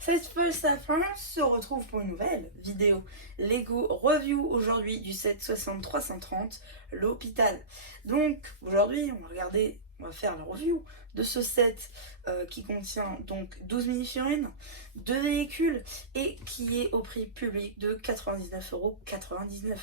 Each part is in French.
Cette fois, se retrouve pour une nouvelle vidéo Lego Review aujourd'hui du set 6330 l'hôpital. Donc aujourd'hui on va faire la review de ce set qui contient donc 12 mini-figurines, 2 véhicules et qui est au prix public de 99,99 €.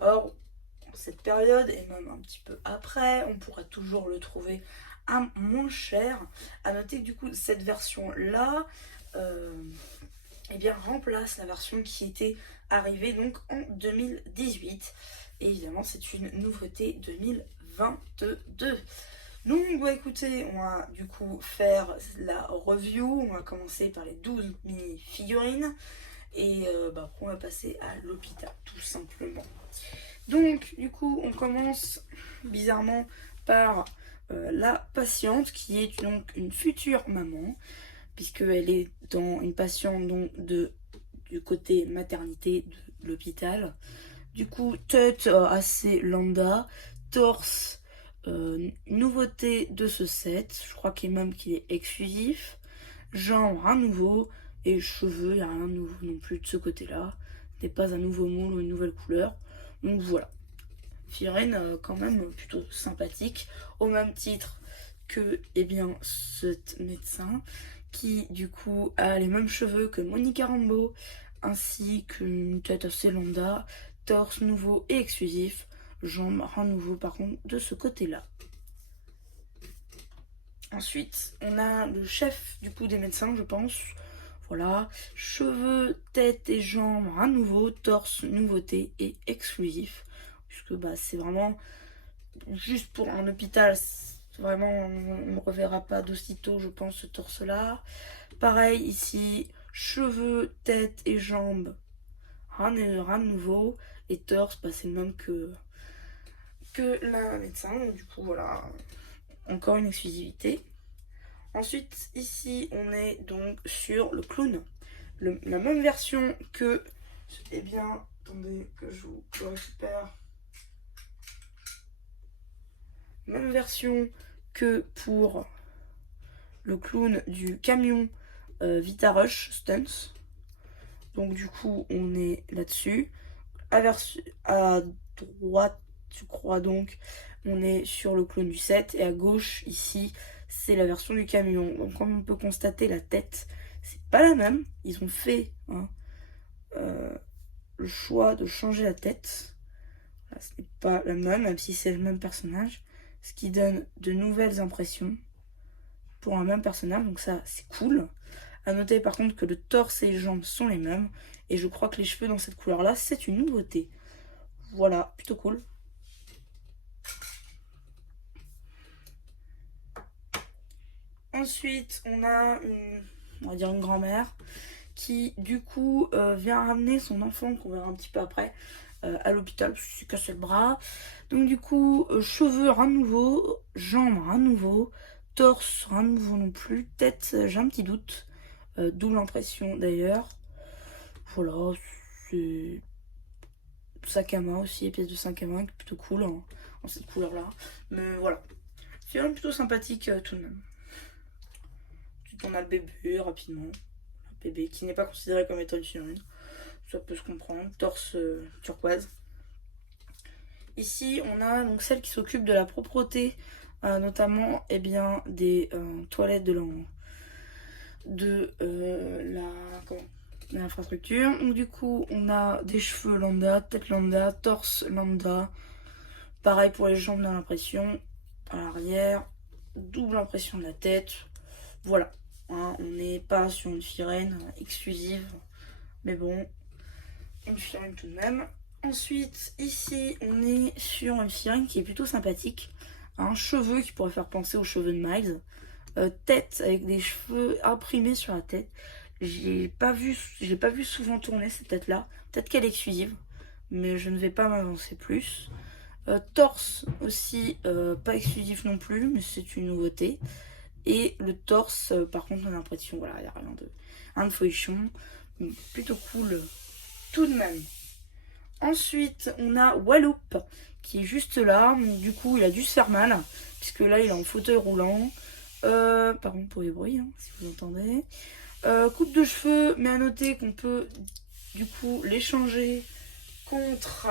Or, dans cette période et même un petit peu après, on pourra toujours le trouver à moins cher. À noter que du coup cette version là eh bien, remplace la version qui était arrivée donc en 2018. Et évidemment, c'est une nouveauté 2022. Donc, écoutez, on va du coup faire la review. On va commencer par les 12 mini-figurines. Et après, on va passer à l'hôpital, tout simplement. Donc, du coup, on commence bizarrement par la patiente qui est donc une future maman, puisqu'elle est dans une patiente donc du côté maternité de l'hôpital. Du coup, tête assez lambda, torse, nouveauté de ce set, je crois qu'il est exclusif, jambes, rien de nouveau, et cheveux, il n'y a rien de nouveau non plus de ce côté-là, ce n'est pas un nouveau moule ou une nouvelle couleur, donc voilà. Figurine quand même plutôt sympathique, au même titre que ce médecin qui du coup a les mêmes cheveux que Monica Rambeau, ainsi qu'une tête assez lambda, torse nouveau et exclusif, jambes rien de nouveau par contre de ce côté-là. Ensuite, on a le chef du coup des médecins, je pense. Voilà, cheveux, tête et jambes, rien de nouveau, torse, nouveauté et exclusif. Puisque c'est vraiment juste pour un hôpital, vraiment on ne reverra pas d'aussitôt, je pense, ce torse-là. Pareil ici, cheveux, tête et jambes, rien de nouveau. Et torse, c'est le même que la médecin. Donc, du coup, voilà, encore une exclusivité. Ensuite, ici, on est donc sur le clown. La même version que... attendez que je vous récupère. Même version que pour le clown du camion Vita Rush Stunts. Donc du coup, on est là-dessus. À droite, je crois donc, on est sur le clone du 7. Et à gauche, ici, c'est la version du camion. Donc comme on peut constater, la tête, c'est pas la même. Ils ont fait le choix de changer la tête. Là, ce n'est pas la même si c'est le même personnage. Ce qui donne de nouvelles impressions pour un même personnage. Donc ça, c'est cool. À noter par contre que le torse et les jambes sont les mêmes. Et je crois que les cheveux dans cette couleur-là, c'est une nouveauté. Voilà, plutôt cool. Ensuite, on a une grand-mère qui du coup vient ramener son enfant, qu'on verra un petit peu après, à l'hôpital parce qu'il s'est cassé le bras. Donc du coup, cheveux, rien de nouveau, jambes, rien de nouveau, torse, rien de nouveau non plus, tête, j'ai un petit doute, double impression d'ailleurs. Voilà, c'est sac à main aussi, pièce de sac à main, plutôt cool en cette couleur là. Mais voilà, c'est plutôt sympathique tout de même. Ensuite on a le bébé rapidement, le bébé qui n'est pas considéré comme étant une figurine, ça peut se comprendre, torse turquoise. Ici on a donc celle qui s'occupe de la propreté, notamment des toilettes de l'infrastructure. Donc du coup on a des cheveux lambda, tête lambda, torse lambda. Pareil pour les jambes dans l'impression, à l'arrière, double impression de la tête. Voilà, on n'est pas sur une figurine exclusive, mais bon, une figurine tout de même. Ensuite, ici, on est sur une figurine qui est plutôt sympathique. Un cheveu qui pourrait faire penser aux cheveux de Miles. Tête avec des cheveux imprimés sur la tête. Je l'ai pas vu souvent tourner cette tête-là. Peut-être qu'elle est exclusive, mais je ne vais pas m'avancer plus. Torse aussi, pas exclusif non plus, mais c'est une nouveauté. Et le torse, par contre, on a l'impression, voilà, il n'y a rien de folichon. Plutôt cool tout de même. Ensuite, on a Walloop qui est juste là. Donc, du coup, il a dû se faire mal, puisque là, il est en fauteuil roulant. Par contre, pour les bruits, si vous entendez. Coupe de cheveux, mais à noter qu'on peut du coup l'échanger contre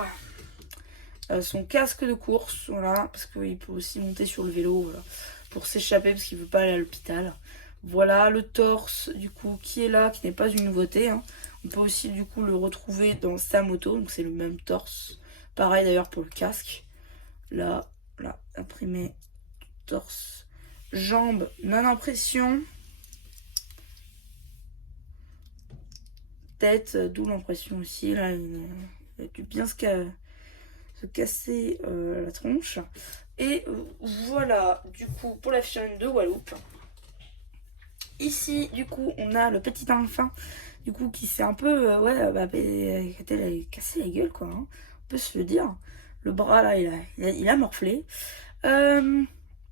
son casque de course, voilà, parce qu'il peut aussi monter sur le vélo, voilà, pour s'échapper parce qu'il veut pas aller à l'hôpital. Voilà le torse du coup qui est là, qui n'est pas une nouveauté, hein. On peut aussi du coup le retrouver dans sa moto, donc c'est le même torse. Pareil d'ailleurs pour le casque. Là, imprimé, torse, jambes, non impression. Tête, d'où l'impression aussi, là, il a dû bien se casser la tronche. Et voilà, du coup, pour la figurine de Walloop. Ici, du coup, on a le petit enfant, du coup, qui s'est un peu, cassé la gueule, quoi, hein. On peut se le dire. Le bras, là, il a morflé.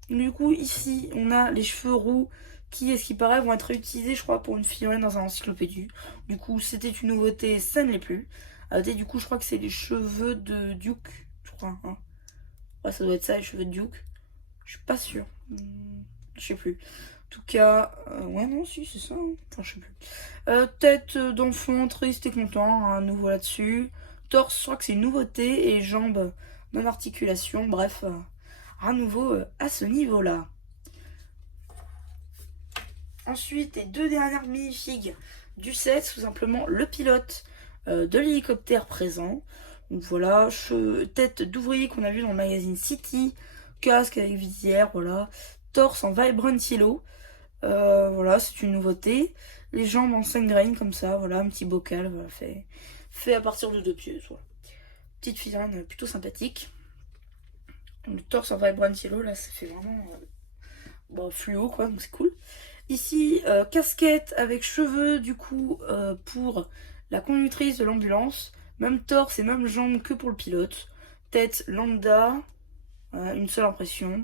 Du coup, ici, on a les cheveux roux qui, à ce qui paraît, vont être réutilisés, je crois, pour une figurine dans un encyclopédie. Du coup, c'était une nouveauté, ça ne l'est plus. À côté, du coup, je crois que c'est les cheveux de Duke, je crois, hein. Ouais, ça doit être ça, les cheveux de Duke. Je suis pas sûre. Je sais plus. En tout cas, ouais, non, si, c'est ça, hein. Enfin, je sais plus. Tête d'enfant, triste et content, à nouveau là-dessus. Torse, je crois que c'est une nouveauté. Et jambes, non-articulation, bref, à nouveau à ce niveau-là. Ensuite, les deux dernières minifigs du set, tout simplement le pilote de l'hélicoptère présent. Donc voilà, tête d'ouvrier qu'on a vu dans le magazine City, casque avec visière, voilà. Torse en Vibrant Yellow, voilà, c'est une nouveauté. Les jambes en 5 graines comme ça, voilà, un petit bocal, voilà, fait à partir de 2 pieds, voilà. Petite figurine plutôt sympathique. Le torse en Vibrant Yellow, là, ça fait vraiment fluo, quoi, donc c'est cool. Ici, casquette avec cheveux, du coup, pour la conductrice de l'ambulance. Même torse et même jambes que pour le pilote. Tête lambda, une seule impression.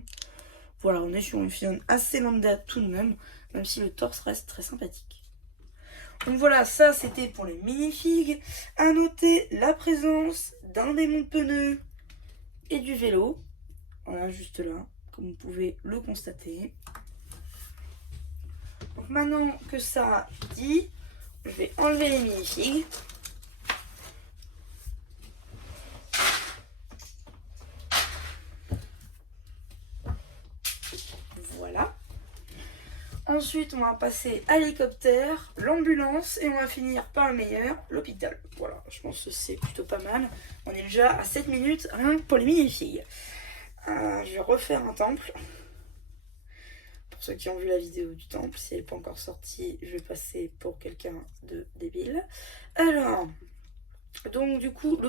Voilà, on est sur une figurine assez lambda tout de même si le torse reste très sympathique. Donc voilà, ça c'était pour les minifigs. À noter la présence d'un démon de pneu et du vélo. Voilà, juste là, comme vous pouvez le constater. Donc maintenant que ça dit, je vais enlever les minifigs. Voilà. Ensuite, on va passer à l'hélicoptère, l'ambulance et on va finir par le meilleur, l'hôpital. Voilà, je pense que c'est plutôt pas mal. On est déjà à 7 minutes, rien que pour les minifigs. Je vais refaire un temple. Pour ceux qui ont vu la vidéo du temple, si elle n'est pas encore sortie, je vais passer pour quelqu'un de débile. Alors, donc du coup,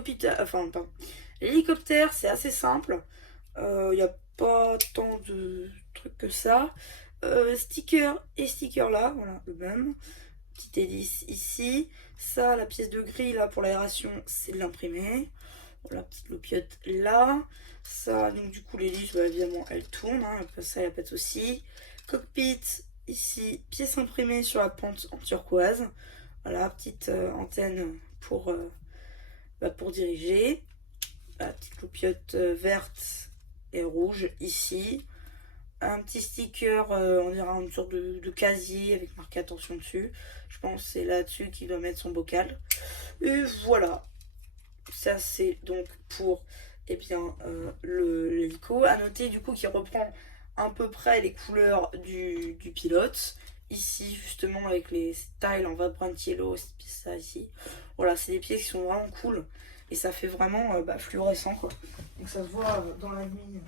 l'hélicoptère, c'est assez simple. Il n'y a pas tant de trucs que ça. Sticker et sticker là, voilà, le même. Petite hélice ici. Ça, la pièce de grille là pour l'aération, c'est de l'imprimé. Voilà, petite loupiote là. Ça, donc du coup, l'hélice, évidemment, elle tourne. Hein, ça, il n'y a pas de souci. Cockpit, ici, pièce imprimée sur la pente en turquoise. Voilà, petite antenne pour diriger. La petite loupiote verte et rouge ici. Un petit sticker, on dirait une sorte de casier avec marqué attention dessus. Je pense que c'est là-dessus qu'il doit mettre son bocal. Et voilà. Ça, c'est donc pour l'hélico. À noter du coup qu'il reprend à peu près les couleurs du pilote. Ici, justement, avec les styles en Vibrant Yellow, ça ici. Voilà, c'est des pièces qui sont vraiment cool. Et ça fait vraiment fluorescent, quoi. Donc ça se voit dans la nuit.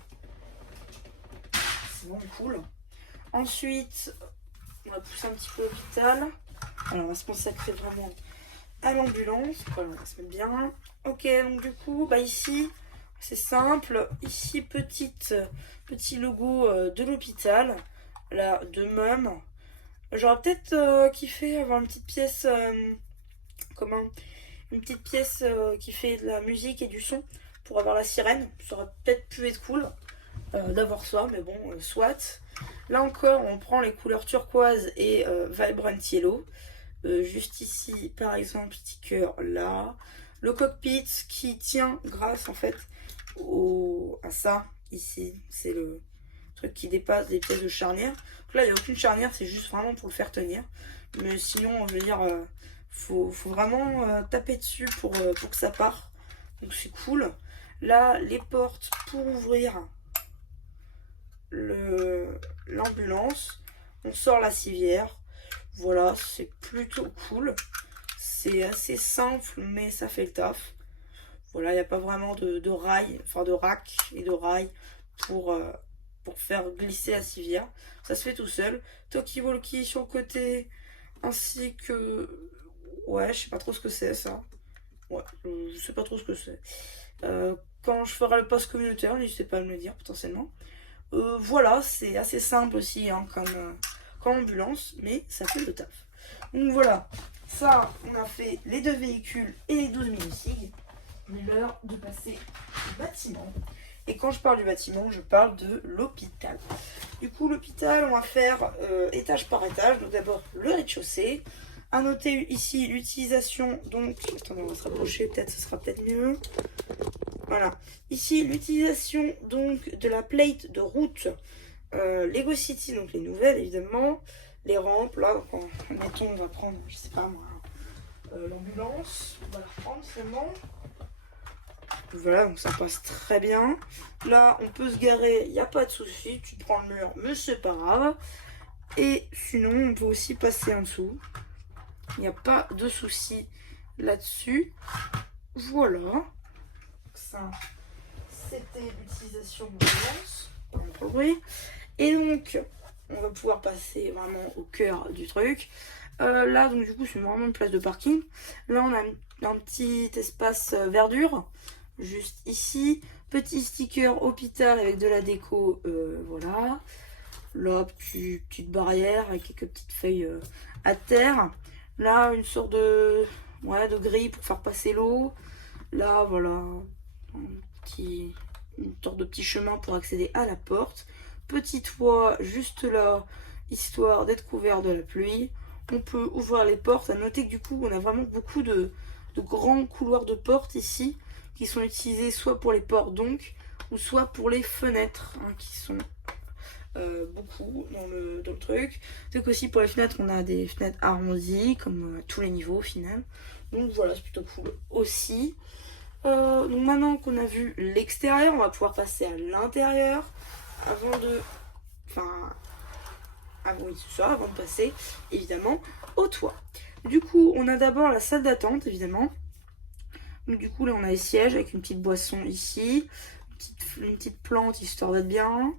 C'est vraiment cool. Ensuite, on va pousser un petit peu l'hôpital. Alors, on va se consacrer vraiment à l'ambulance. Voilà, on va se mettre bien. Ok, donc du coup, ici, c'est simple. Ici, petit logo de l'hôpital. Là, de même. J'aurais peut-être kiffé avoir une petite pièce... une petite pièce qui fait de la musique et du son pour avoir la sirène. Ça aurait peut-être pu être cool d'avoir ça, mais bon, soit. Là encore, on prend les couleurs turquoise et Vibrant Yellow. Juste ici, par exemple, sticker là. Le cockpit qui tient grâce en fait à ça ici. C'est le truc qui dépasse des pièces de charnière. Donc là, il n'y a aucune charnière, c'est juste vraiment pour le faire tenir. Mais sinon, je veux dire, faut vraiment taper dessus pour que ça parte. Donc c'est cool. Là, les portes pour ouvrir l'ambulance. On sort la civière. Voilà, c'est plutôt cool. C'est assez simple, mais ça fait le taf. Voilà, il n'y a pas vraiment de rail, enfin de rack et de rail pour faire glisser la civière. Ça se fait tout seul. Talkie-walkie sur le côté, ainsi que... Ouais, je sais pas trop ce que c'est ça. Ouais, je sais pas trop ce que c'est. Quand je ferai le post communautaire, n'hésitez pas à me le dire potentiellement. Voilà, c'est assez simple aussi hein, comme ambulance, mais ça fait le taf. Donc voilà, ça, on a fait les 2 véhicules et les 12 mini-sig. Il est l'heure de passer au bâtiment. Et quand je parle du bâtiment, je parle de l'hôpital. Du coup, l'hôpital, on va faire étage par étage. Donc d'abord, le rez-de-chaussée. À noter ici l'utilisation, donc... Attendez, on va se rapprocher, peut-être, ce sera peut-être mieux. Voilà. Ici, l'utilisation donc de la plate de route Lego City, donc les nouvelles, évidemment. Les rampes, là, mettons, on va prendre, je sais pas moi, l'ambulance. On va la reprendre, seulement. Voilà, donc ça passe très bien. Là, on peut se garer, il n'y a pas de souci. Tu prends le mur, mais c'est pas grave. Et sinon, on peut aussi passer en dessous. Il n'y a pas de souci là-dessus. Voilà. Ça, c'était l'utilisation de l'ambulance. Pardon pour le bruit. Et donc, on va pouvoir passer vraiment au cœur du truc. Là, donc du coup, c'est vraiment une place de parking. Là, on a un petit espace verdure. Juste ici, petit sticker hôpital avec de la déco, voilà. Là, petite barrière avec quelques petites feuilles à terre. Là, une sorte de grille pour faire passer l'eau. Là, voilà, une sorte de petit chemin pour accéder à la porte. Petit toit juste là, histoire d'être couvert de la pluie. On peut ouvrir les portes. À noter que du coup, on a vraiment beaucoup de grands couloirs de portes ici, qui sont utilisés soit pour les portes donc, ou soit pour les fenêtres, hein, qui sont beaucoup dans le truc. Donc aussi pour les fenêtres, on a des fenêtres arrondies, comme à tous les niveaux au final. Donc voilà, c'est plutôt cool aussi. Donc maintenant qu'on a vu l'extérieur, on va pouvoir passer à l'intérieur avant de... Enfin... Ah oui, c'est ça, avant de passer, évidemment, au toit. Du coup, on a d'abord la salle d'attente, évidemment. Donc du coup, là, on a les sièges avec une petite boisson ici, une petite plante, histoire d'être bien.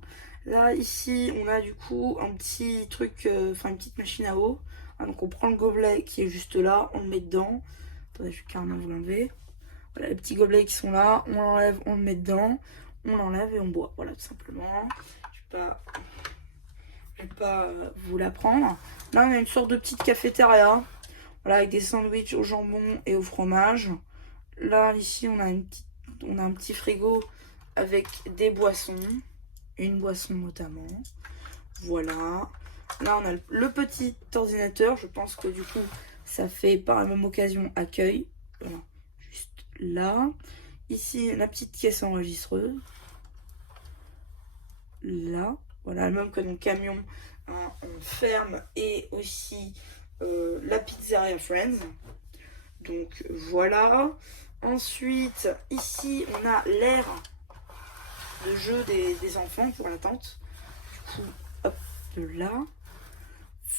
Là, ici, on a du coup un petit truc, enfin une petite machine à eau. Ah, donc on prend le gobelet qui est juste là, on le met dedans. Attendez, je vais carrément vous l'enlever. Voilà, les petits gobelets qui sont là, on l'enlève, on le met dedans. On l'enlève et on boit, voilà, tout simplement. Je vais pas vous l'apprendre. Là, on a une sorte de petite cafétéria. Voilà, avec des sandwichs au jambon et au fromage. Là, ici, on a un petit frigo avec des boissons. Une boisson notamment. Voilà. Là, on a le petit ordinateur. Je pense que du coup, ça fait par la même occasion accueil. Voilà. Juste là. Ici, la petite caisse enregistreuse. Là. Voilà, même que dans le camion, hein, on ferme. Et aussi la pizzeria Friends. Donc voilà. Ensuite, ici, on a l'aire de jeu des enfants pour l'attente. Du coup, hop, de là.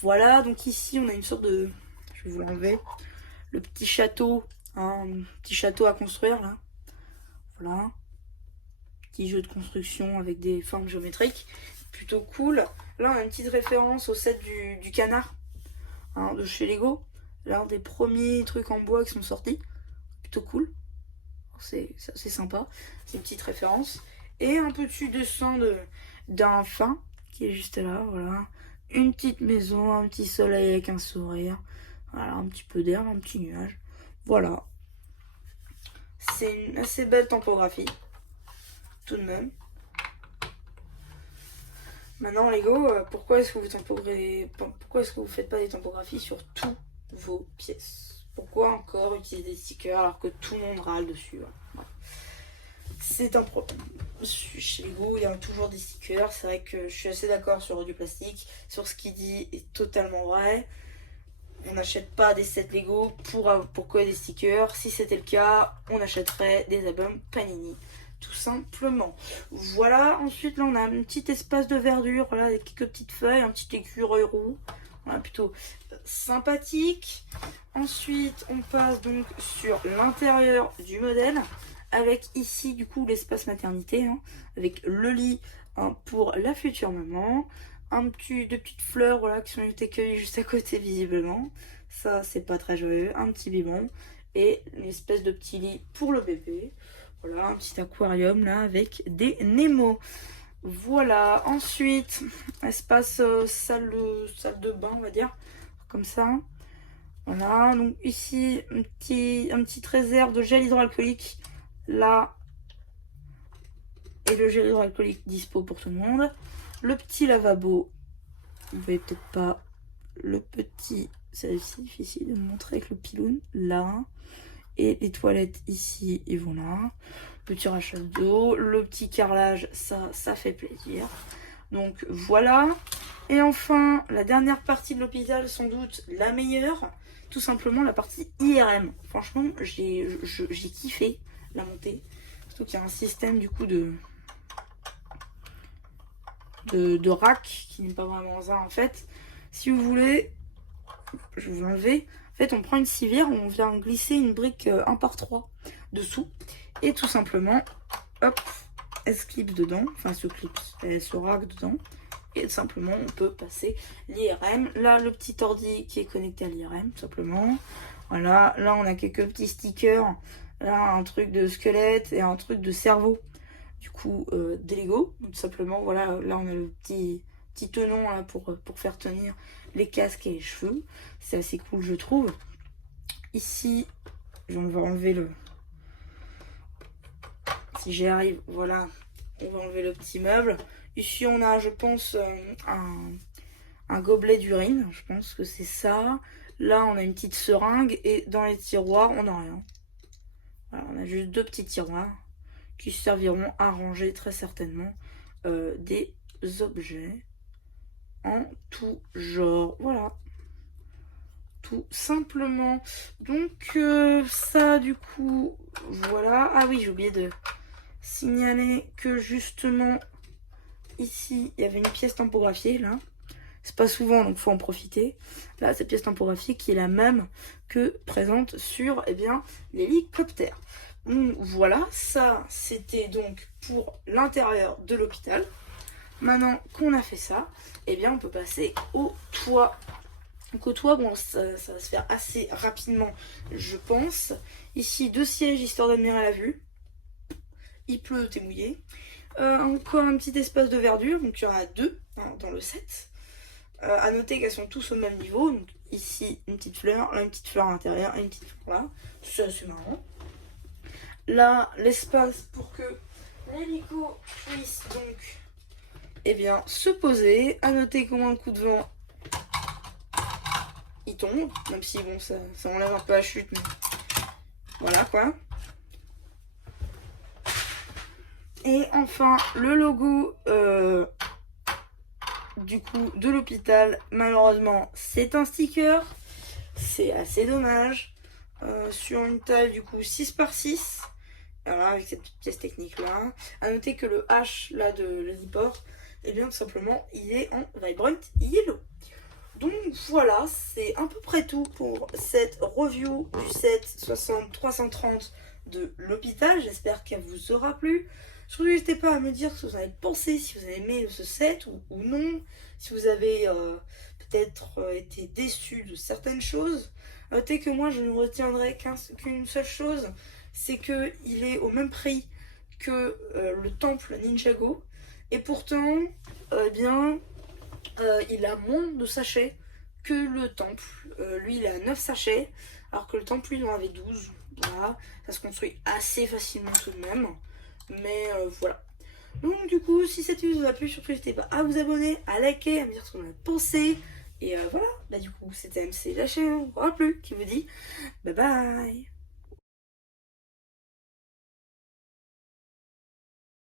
Voilà, donc ici, on a une sorte de... Je vais vous l'enlever. Le petit château, hein, un petit château à construire, là. Voilà. Petit jeu de construction avec des formes géométriques. Plutôt cool. Là, on a une petite référence au set du canard, hein, de chez Lego. L'un des premiers trucs en bois qui sont sortis. Plutôt cool. C'est sympa. C'est une petite référence. Et un petit dessin d'un fin qui est juste là, voilà. Une petite maison, un petit soleil avec un sourire. Voilà, un petit peu d'air, un petit nuage. Voilà. C'est une assez belle typographie. Tout de même. Maintenant, Lego, pourquoi est-ce que vous faites pas des typographies sur tous vos pièces? Pourquoi encore utiliser des stickers alors que tout le monde râle dessus? Voilà. C'est un problème. Chez Lego, il y a toujours des stickers. C'est vrai que je suis assez d'accord sur du plastique. Sur ce qu'il dit est totalement vrai. on n'achète pas des sets Lego pour coller des stickers. Si c'était le cas, on achèterait des albums Panini, tout simplement. Voilà, ensuite là on a un petit espace de verdure, voilà, avec quelques petites feuilles, un petit écureuil roux, voilà, plutôt sympathique. Ensuite on passe donc sur l'intérieur du modèle, avec ici du coup l'espace maternité, hein, avec le lit, hein, pour la future maman. Deux petites fleurs, voilà, qui sont été cueillies juste à côté visiblement. Ça c'est pas très joyeux. Un petit biberon et une espèce de petit lit pour le bébé. Voilà, un petit aquarium là avec des Nemo. Voilà, ensuite espace salle de bain, on va dire, comme ça. Voilà, donc ici une petite réserve de gel hydroalcoolique là, et le gel hydroalcoolique dispo pour tout le monde. Le petit lavabo, vous voyez peut-être pas le petit, c'est difficile de montrer avec le piloun, là. Et les toilettes ici et voilà. Petit rachat d'eau, le petit carrelage, ça fait plaisir. Donc voilà. Et enfin, la dernière partie de l'hôpital, sans doute la meilleure, tout simplement la partie IRM. Franchement, j'ai kiffé la montée. Surtout qu'il y a un système du coup de rack qui n'est pas vraiment ça en fait. Si vous voulez, je vais vous l'enlever. En fait, on prend une civière, on vient glisser une brique 1 par 3 dessous et tout simplement, hop, elle se clipse dedans, enfin elle se rack dedans. Et tout simplement, on peut passer l'IRM. Là, le petit ordi qui est connecté à l'IRM, tout simplement. Voilà, là, on a quelques petits stickers. Là, un truc de squelette et un truc de cerveau. Du coup, des Lego. Tout simplement, voilà, là, on a le petit tenon là, pour faire tenir les casques et les cheveux. C'est assez cool, je trouve. Ici, on va enlever le... Si j'y arrive, voilà. On va enlever le petit meuble. Ici, on a, je pense, un gobelet d'urine. Je pense que c'est ça. Là, on a une petite seringue. Et dans les tiroirs, on n'a rien. Voilà, on a juste deux petits tiroirs qui serviront à ranger très certainement des objets en tout genre. Voilà. Tout simplement. Donc, ça, du coup, voilà. Ah oui, j'ai oublié de signaler que justement... Ici, il y avait une pièce tampographiée, là. C'est pas souvent, donc faut en profiter. Là, cette pièce tampographiée qui est la même que présente sur, eh bien, l'hélicoptère. Voilà, ça, c'était donc pour l'intérieur de l'hôpital. Maintenant qu'on a fait ça, eh bien, on peut passer au toit. Donc au toit, bon, ça va se faire assez rapidement, je pense. Ici, 2 sièges, histoire d'admirer la vue. Il pleut, t'es mouillé. Encore un petit espace de verdure, donc il y en a 2 hein, dans le set. À noter qu'elles sont tous au même niveau. Donc ici une petite fleur, là une petite fleur à l'intérieur et une petite fleur là. C'est assez marrant. Là l'espace pour que l'hélico puisse donc eh bien, se poser. À noter qu'au moins le coup de vent il tombe, même si bon ça enlève un peu la chute, mais voilà quoi. Et enfin, le logo du coup de l'hôpital, malheureusement, c'est un sticker. C'est assez dommage. Sur une taille du coup 6 par 6. Voilà, avec cette petite pièce technique là. A noter que le H là de l'héliport, et bien tout simplement, il est en Vibrant Yellow. Donc voilà, c'est à peu près tout pour cette review du set 60-330 de l'hôpital. J'espère qu'elle vous aura plu. Surtout n'hésitez pas à me dire ce que vous en avez pensé, si vous avez aimé ce set ou non, si vous avez peut-être été déçu de certaines choses. Notez que moi je ne retiendrai qu'une seule chose, c'est qu'il est au même prix que le temple Ninjago. Et pourtant, eh bien, il a moins de sachets que le temple. Lui il a 9 sachets, alors que le temple lui il en avait 12. Voilà, ça se construit assez facilement tout de même. Mais voilà. Donc du coup, si cette vidéo vous a plu, surtout n'hésitez pas à vous abonner, à liker, à me dire ce que vous en avez pensé. Et voilà, bah du coup c'était MC la chaîne, on ne voit plus, qui vous dit bye bye.